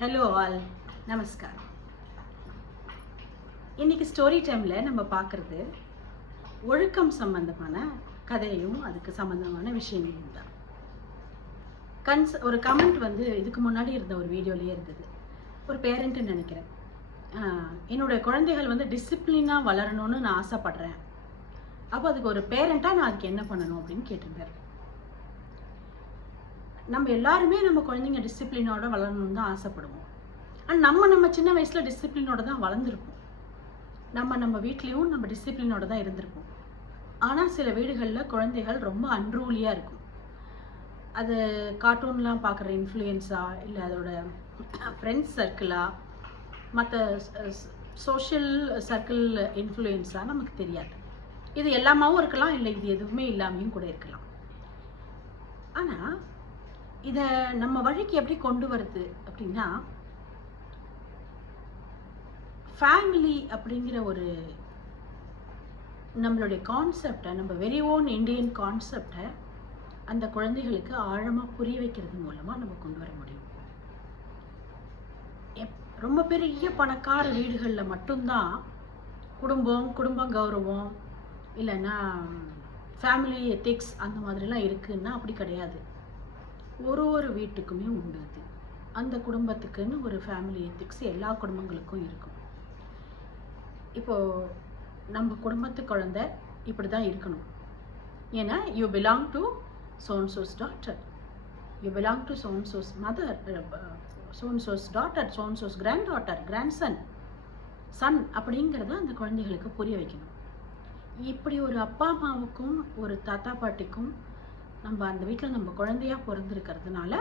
Hello all நமஸ்காரம் இன்னைக்கு story டைமில் நம்ம பார்க்குறது ஒழுக்கம் சம்பந்தமான கதையும் அதுக்கு சம்பந்தமான விஷயங்களும் தான். கன்ஸ் ஒரு கமெண்ட் வந்து இதுக்கு முன்னாடி இருந்த ஒரு வீடியோலேயே இருந்தது. ஒரு பேரண்ட்டுன்னு நினைக்கிறேன். என்னுடைய குழந்தைகள் வந்து டிசிப்ளினாக வளரணும்னு நான் ஆசைப்பட்றேன். அப்போ அதுக்கு ஒரு பேரண்ட்டாக நான் அதுக்கு என்ன பண்ணணும் அப்படின்னு கேட்டிருந்தாரு. நம்ம எல்லாருமே நம்ம குழந்தைங்க டிசிப்ளினோட வளரணும்னு தான் ஆசைப்படுவோம். ஆனால் நம்ம நம்ம சின்ன வயசில் டிசிப்ளினோட தான் வளர்ந்துருப்போம். நம்ம நம்ம வீட்லேயும் நம்ம டிசிப்ளினோட தான் இருந்திருப்போம். ஆனால் சில வீடுகளில் குழந்தைகள் ரொம்ப அன்ரூலியாக இருக்கும். அது கார்ட்டூன்லாம் பார்க்குற இன்ஃப்ளூயன்ஸா இல்லை அதோட ஃப்ரெண்ட்ஸ் சர்க்கிளா மற்ற சோஷியல் சர்க்கிள் இன்ஃப்ளூயன்ஸா நமக்கு தெரியாது. இது எல்லாமாவும் இருக்கலாம் இல்லை இது எதுவுமே இல்லாமையும் கூட இருக்கலாம். ஆனால் இதை நம்ம வழிக்கு எப்படி கொண்டு வருது அப்படின்னா ஃபேமிலி அப்படிங்கிற ஒரு நம்மளுடைய கான்செப்டை நம்ம வெரி ஓன் இண்டியன் கான்செப்டை அந்த குழந்தைகளுக்கு ஆழமாக புரிய வைக்கிறது மூலமாக நம்ம கொண்டு வர முடியும். எப்- ரொம்ப பெரிய பணக்கார வீடுகளில் மட்டும்தான் குடும்பம் குடும்பம் கௌரவம் இல்லைன்னா ஃபேமிலி எத்திக்ஸ் அந்த மாதிரிலாம் இருக்குன்னா அப்படி கிடையாது. ஒரு ஒரு வீட்டுக்குமே உண்டு அது அந்த குடும்பத்துக்குன்னு ஒரு ஃபேமிலி எத்திக்ஸ் எல்லா குடும்பங்களுக்கும் இருக்கும். இப்போது நம்ம குடும்பத்து குழந்தை இப்படி தான் இருக்கணும். ஏன்னா you belong to so and so's doctor you belong to so and so's mother so and so's daughter so and so's granddaughter grandson son அப்படிங்கிறத அந்த குழந்தைகளுக்கு புரிய வைக்கணும். இப்படி ஒரு அப்பா அம்மாவுக்கும் ஒரு தாத்தா பாட்டிக்கும் நம்ம அந்த வீட்டில் நம்ம குழந்தையா பிறந்திருக்கிறதுனால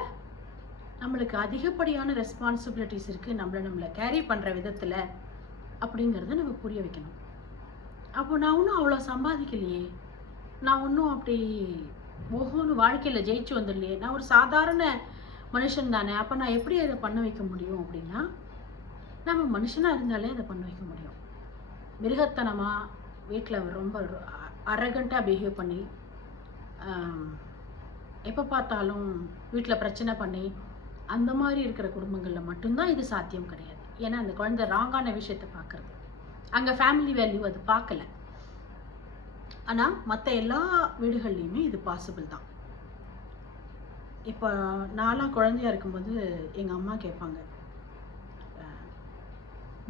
நம்மளுக்கு அதிகப்படியான ரெஸ்பான்சிபிலிட்டிஸ் இருக்குது நம்மளை நம்மளை கேரி பண்ணுற விதத்தில் அப்படிங்கிறத நம்ம புரிய வைக்கணும். அப்போ நான் ஒன்றும் அவ்வளோ சம்பாதிக்கலையே. நான் ஒன்றும் அப்படி ஓஹோன்னு வாழ்க்கையில் ஜெயிச்சு வந்துடலையே. நான் ஒரு சாதாரண மனுஷன் தானே. அப்போ நான் எப்படி அதை பண்ண வைக்க முடியும் அப்படின்னா நம்ம மனுஷனாக இருந்தாலே அதை பண்ண வைக்க முடியும். மிருகத்தனமாக வீட்டில் ரொம்ப அரகண்ட்டாக பிஹேவ் பண்ணி எப்போ பார்த்தாலும் வீட்டில் பிரச்சனை பண்ணி அந்த மாதிரி இருக்கிற குடும்பங்களில் மட்டும்தான் இது சாத்தியம் கிடையாது. ஏன்னா அந்த குழந்தை ராங்கான விஷயத்தை பார்க்குறது. அங்கே ஃபேமிலி வேல்யூ அது பார்க்கல. ஆனால் மற்ற எல்லா வீடுகள்லையுமே இது பாசிபிள் தான். இப்போ நான்லாம் குழந்தையா இருக்கும்போது எங்கள் அம்மா கேட்பாங்க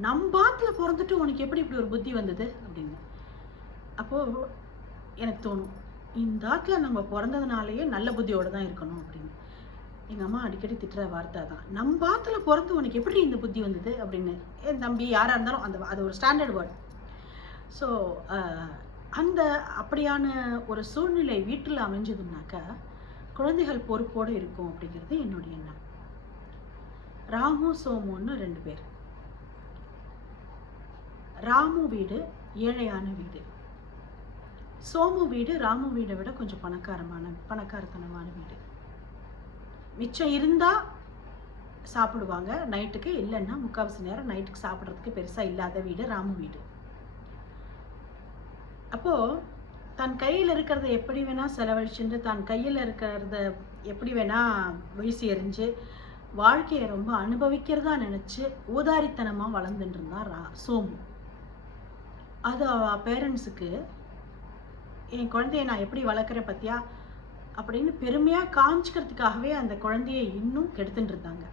நம் நம்ம பிறந்துட்டு உனக்கு எப்படி இப்படி ஒரு புத்தி வந்தது? அப்படின்னு. அப்போது எனக்கு தோணும் இந்த ஆத்துல நம்ம பிறந்ததுனாலேயே நல்ல புத்தியோடு தான் இருக்கணும் அப்படின்னு. எங்கள் அம்மா அடிக்கடி திட்டுற வார்த்தை தான் நம்ம ஆத்துல பிறந்து உனக்கு எப்படி இந்த புத்தி வந்தது அப்படின்னு? என் தம்பி யாராக இருந்தாலும் அந்த அது ஒரு ஸ்டாண்டர்ட் வேர்டு ஸோ அந்த அப்படியான ஒரு சூழ்நிலை வீட்டில் அமைஞ்சதுனாக்கா குழந்தைகள் பொறுப்போடு இருக்கும் அப்படிங்கிறது என்னுடைய எண்ணம். ராமு சோமுன்னு ரெண்டு பேர். ராமு வீடு ஏழையான வீடு. சோமு வீடு ராமு வீடை விட கொஞ்சம் பணக்காரமான பணக்காரத்தனமான வீடு. மிச்சம் இருந்தால் சாப்பிடுவாங்க. நைட்டுக்கு இல்லைன்னா முக்கால்வாசி நேரம் நைட்டுக்கு சாப்பிட்றதுக்கு பெருசாக இல்லாத வீடு ராமு வீடு. அப்போது தன் கையில் இருக்கிறத எப்படி வேணால் செலவழிச்சுட்டு தன் கையில் இருக்கிறத எப்படி வேணால் வீசி எறிஞ்சு வாழ்க்கையை ரொம்ப அனுபவிக்கிறதா நினச்சி ஊதாரித்தனமாக வளர்ந்துட்டு இருந்தா ரா சோமு. அது அவள் பேரண்ட்ஸுக்கு என் குழந்தைய நான் எப்படி வளர்க்குற பத்தியா? அப்படின்னு பெருமையாக காமிச்சிக்கிறதுக்காகவே அந்த குழந்தைய இன்னும் கெடுத்துட்டு இருந்தாங்க.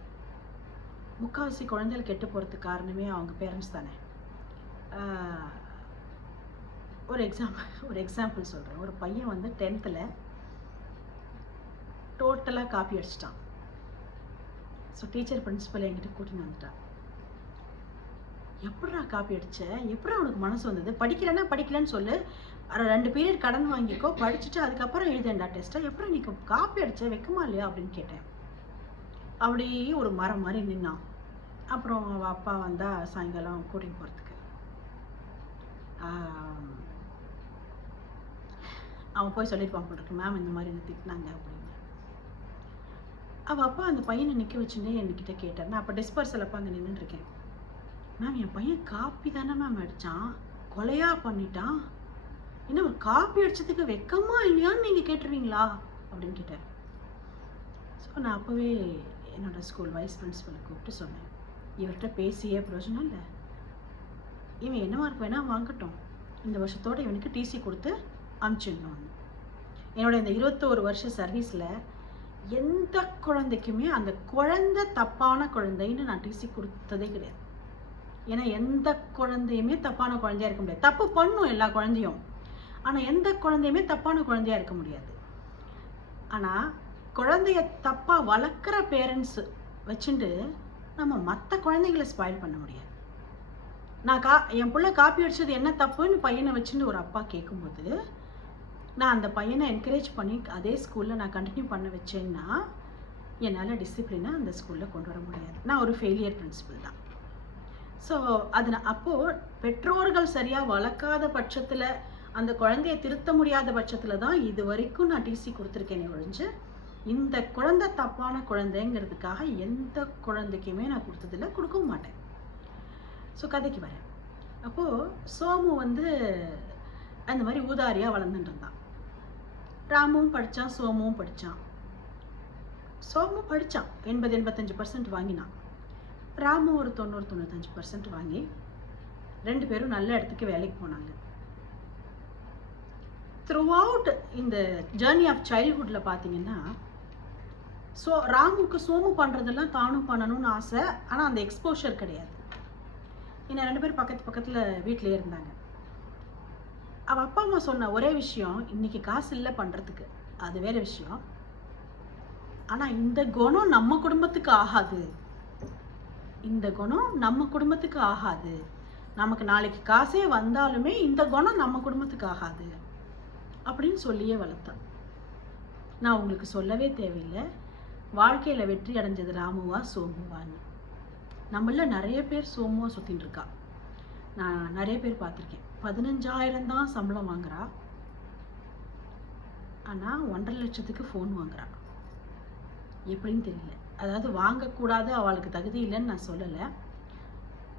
முக்காவாசி குழந்தைகள் கெட்டு போகிறதுக்கு காரணமே அவங்க பேரண்ட்ஸ் தானே. ஒரு எக்ஸாம்பிள் ஒரு எக்ஸாம்பிள் சொல்கிறேன் ஒரு பையன் வந்து டென்த்தில் டோட்டலாக காப்பி அடிச்சிட்டான். ஸோ டீச்சர் பிரின்ஸிபல் என்கிட்ட கூட்டின்னு வந்துட்டான். எப்படா காப்பி அடிச்ச? எப்படிடா உனக்கு மனசு வந்தது? படிக்கலைன்னா படிக்கலன்னு சொல்லு. ரெண்டு பீரியட் கடன் வாங்கிக்கோ. படிச்சுட்டு அதுக்கப்புறம் எழுதேன்டா டெஸ்ட்டை. எப்படி நீ காப்பி அடிச்ச? வைக்குமா இல்லையா? அப்படின்னு கேட்டேன். அப்படியே ஒரு மரம் மாதிரி நின்னான் அப்புறம் அவள் அப்பா வந்தா சாயங்காலம் கூட்டின்னு போகிறதுக்கு அவன் போய் சொல்லியிருப்பான் போட்டுருக்கு மேம் இந்த மாதிரி என்ன திட்டினாங்க? அப்படின்னு. அவள் அப்பா அந்த பையனை நிற்க வச்சுன்னே என்கிட்ட கேட்டார். நான் அப்போ டிஸ்பர்சல் அப்போ அங்கே நின்றுட்டுருக்கேன் மேம் என் பையன் காப்பி தானே மேம் அடித்தான் கொலையா பண்ணிட்டான். என்ன ஒரு காப்பி அடிச்சதுக்கு வெக்கமா இல்லையான்னு நீங்கள் கேட்டுருவீங்களா? அப்படின்னு கேட்டார். ஸோ நான் அப்போவே என்னோட ஸ்கூல் வைஸ் பிரின்ஸிபலை கூப்பிட்டு சொன்னேன். இவர்கிட்ட பேசியே பிரயோஜனம் இல்லை. இவன் என்ன மார்க் வேணால் வாங்கட்டும். இந்த வருஷத்தோட இவனுக்கு டிசி கொடுத்து அனுப்பிச்சிடணும். என்னோட இந்த இருபத்தோரு வருஷ சர்வீஸில் எந்த குழந்தைக்குமே அந்த குழந்தை தப்பான குழந்தைன்னு நான் டிசி கொடுத்ததே கிடையாது. ஏன்னா எந்த குழந்தையுமே தப்பான குழந்தையா இருக்க முடியாது. தப்பு பண்ணும் எல்லா குழந்தையும். ஆனால் எந்த குழந்தையுமே தப்பான குழந்தையா இருக்க முடியாது. ஆனால் குழந்தைய தப்பாக வளர்க்குற பேரண்ட்ஸ் வச்சுட்டு நம்ம மற்ற குழந்தைங்களை ஸ்பாயில் பண்ண முடியாது. நான் கா என் பிள்ளை காப்பி அடிச்சது என்ன தப்புன்னு பையனை வச்சுட்டு ஒரு அப்பா கேட்கும்போது நான் அந்த பையனை என்கரேஜ் பண்ணி அதே ஸ்கூலில் நான் கண்டினியூ பண்ண வச்சேன்னா என்னால் டிசிப்ளினை அந்த ஸ்கூலில் கொண்டு வர முடியாது. நான் ஒரு ஃபெயிலியர் பிரின்சிபல் தான். ஸோ அது நான் அப்போது பெற்றோர்கள் சரியாக வளர்க்காத பட்சத்தில் அந்த குழந்தைய திருத்த முடியாத பட்சத்தில் தான் இது வரைக்கும் நான் டிசி கொடுத்துருக்கேனே ஒழிஞ்சு இந்த குழந்தை தப்பான குழந்தைங்கிறதுக்காக எந்த குழந்தைக்குமே நான் கொடுத்ததில்ல கொடுக்கவும் மாட்டேன். ஸோ கதைக்கு வரேன். அப்போது சோமு வந்து அந்த மாதிரி ஊதாரியாக வளர்ந்துட்டு இருந்தான். ராமும் படித்தான் சோமும் படித்தான் சோமும் படித்தான் எண்பது எண்பத்தஞ்சு பர்சன்ட் வாங்கினான். ராமு ஒரு தொண்ணூறு தொண்ணூத்தஞ்சு பர்சன்ட் வாங்கி ரெண்டு பேரும் நல்ல இடத்துக்கு வேலைக்கு போனாங்க. த்ரூ அவுட் இந்த ஜேர்னி ஆஃப் சைல்ட்ஹுட்டில் பார்த்தீங்கன்னா ஸோ ராமுக்கு சோமு பண்ணுறதெல்லாம் தானும் பண்ணணும்னு ஆசை ஆனால் அந்த எக்ஸ்போஷர் கிடையாது. இன்னும் ரெண்டு பேரும் பக்கத்து பக்கத்தில் வீட்டிலே இருந்தாங்க. அவள் அப்பா அம்மா சொன்ன ஒரே விஷயம் இன்னைக்கு காசு இல்லை பண்ணுறதுக்கு அது வேற விஷயம். ஆனால் இந்த குணம் நம்ம குடும்பத்துக்கு ஆகாது. இந்த குணம் நம்ம குடும்பத்துக்கு ஆகாது. நமக்கு நாளைக்கு காசே வந்தாலுமே இந்த குணம் நம்ம குடும்பத்துக்கு ஆகாது. அப்படின்னு சொல்லியே வளர்த்தான். நான் உங்களுக்கு சொல்லவே தேவையில்லை. வாழ்க்கையில் வெற்றி அடைஞ்சது ராமுவா சோமுவான்னு. நம்மள நிறைய பேர் சோமுவா சுற்றின்னு இருக்கா. நான் நிறைய பேர் பார்த்துருக்கேன். பதினஞ்சாயிரம் தான் சம்பளம் வாங்குறா. ஆனால் ஒன்றரை லட்சத்துக்கு ஃபோன் வாங்குறா. எப்படின்னு தெரியல. அதாவது வாங்கக்கூடாது அவளுக்கு தகுதி இல்லைன்னு நான் சொல்லலை.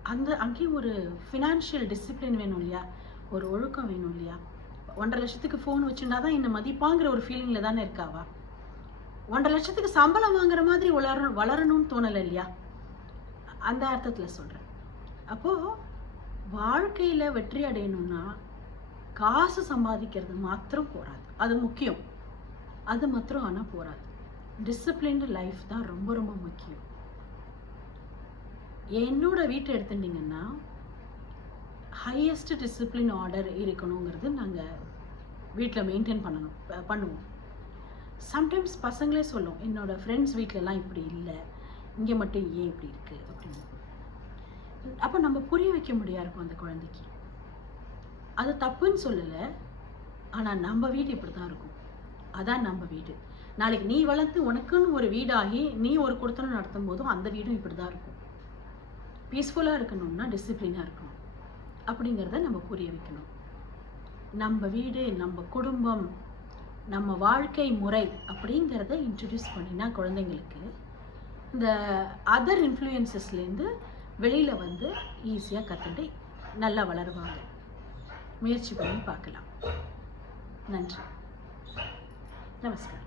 அந்த அங்கேயும் ஒரு ஃபினான்ஷியல் டிசிப்ளின் வேணும் இல்லையா? ஒரு ஒழுக்கம் வேணும் இல்லையா? ஒன்றரை லட்சத்துக்கு ஃபோன் வச்சுருந்தா தான் என்ன மதிப்பாங்கிற ஒரு ஃபீலிங்கில் தானே இருக்காவா? ஒன்றரை லட்சத்துக்கு சம்பளம் வாங்குற மாதிரி வளர வளரணும்னு தோணலை இல்லையா? அந்த அர்த்தத்தில் சொல்கிறேன் அப்போது வாழ்க்கையில் வெற்றி அடையணும்னா காசு சம்பாதிக்கிறது மாத்திரம் போராது அது முக்கியம். அது மாத்திரம் ஆனால் போராது டிசிப்ளின்டு லைஃப் தான் ரொம்ப ரொம்ப முக்கியம். என்னோட வீட்டை எடுத்துட்டிங்கன்னா ஹையஸ்ட் டிசிப்ளின் ஆர்டர் இருக்கணுங்கிறது நாங்கள் வீட்டில் மெயின்டைன் பண்ணணும் பண்ணுவோம். சம்டைம்ஸ் பசங்களே சொல்லும் என்னோடய ஃப்ரெண்ட்ஸ் வீட்டிலலாம் இப்படி இல்லை. இங்கே மட்டும் ஏன் இப்படி இருக்குது அப்படின்னு. அப்போ நம்ம புரிய வைக்க முடியா இருக்கும் அந்த குழந்தைக்கு? அது தப்புன்னு சொல்லலை ஆனால் நம்ம வீடு இப்படி தான் இருக்கும். அதான் நம்ம வீடு. நாளைக்கு நீ வளர்த்து உனக்குன்னு ஒரு வீடாகி நீ ஒரு குடுத்தனம் நடத்தும் போதும் அந்த வீடும் இப்படி தான் இருக்கும் பீஸ்ஃபுல்லாக இருக்கணும்னா டிசிப்ளினாக இருக்கணும். அப்படிங்கிறத நம்ம புரிய வைக்கணும். நம்ம வீடு நம்ம குடும்பம் நம்ம வாழ்க்கை முறை அப்படிங்கிறத இன்ட்ரடியூஸ் பண்ணினா குழந்தைங்களுக்கு இந்த அதர் இன்ஃப்ளூயன்சஸ்லேருந்து வெளியில் வந்து ஈஸியாக கற்றுட்டு நல்லா வளருவாங்க. முயற்சி பண்ணி பார்க்கலாம். நன்றி. நமஸ்காரம்